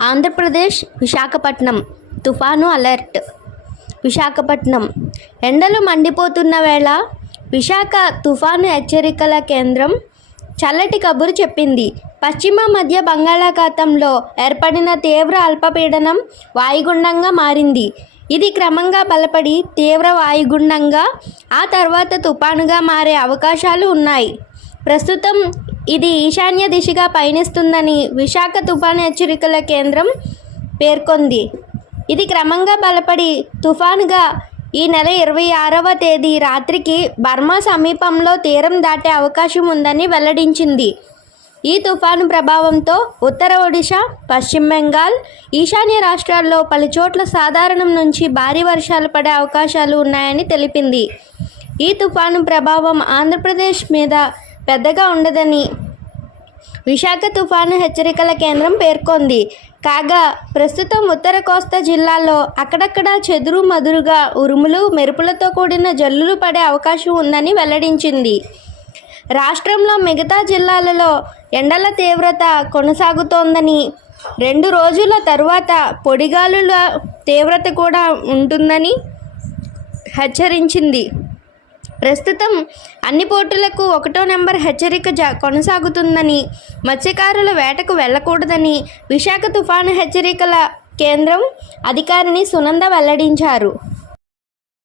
ఆంధ్రప్రదేశ్ విశాఖపట్నం. తుఫాను అలర్ట్. విశాఖపట్నం. ఎండలు మండిపోతున్న వేళ విశాఖ తుఫాను హెచ్చరికల కేంద్రం చల్లటి కబురు చెప్పింది. పశ్చిమ మధ్య బంగాళాఖాతంలో ఏర్పడిన తీవ్ర అల్పపీడనం వాయుగుండంగా మారింది. ఇది క్రమంగా బలపడి తీవ్ర వాయుగుండంగా ఆ తర్వాత తుఫానుగా మారే అవకాశాలు ఉన్నాయి. ప్రస్తుతం ఇది ఈశాన్య దిశగా పయనిస్తుందని విశాఖ తుఫాను హెచ్చరికల కేంద్రం పేర్కొంది. ఇది క్రమంగా బలపడి తుఫానుగా ఈ నెల ఇరవై ఆరవ తేదీ రాత్రికి బర్మా సమీపంలో తీరం దాటే అవకాశం ఉందని వెల్లడించింది. ఈ తుఫాను ప్రభావంతో ఉత్తర ఒడిశా పశ్చిమ బెంగాల్ ఈశాన్య రాష్ట్రాల్లో పలుచోట్ల సాధారణం నుంచి భారీ వర్షాలు పడే అవకాశాలు ఉన్నాయని తెలిపింది. ఈ తుఫాను ప్రభావం ఆంధ్రప్రదేశ్ మీద పెద్దగా ఉండదని విశాఖ తుఫాను హెచ్చరికల కేంద్రం పేర్కొంది. కాగా ప్రస్తుతం ఉత్తర కోస్తా జిల్లాల్లో అక్కడక్కడ చెదురు మదురుగా ఉరుములు మెరుపులతో కూడిన జల్లులు పడే అవకాశం ఉందని వెల్లడించింది. రాష్ట్రంలో మిగతా జిల్లాలలో ఎండల తీవ్రత కొనసాగుతోందని రెండు రోజుల తర్వాత పొడిగాలుల తీవ్రత కూడా ఉంటుందని హెచ్చరించింది. ప్రస్తుతం అన్ని పోర్టులకు ఒకటో నెంబర్ హెచ్చరిక జా కొనసాగుతుందని మత్స్యకారుల వేటకు వెళ్ళకూడదని విశాఖ తుఫాను హెచ్చరికల కేంద్రం అధికారిని సునంద వెల్లడించారు.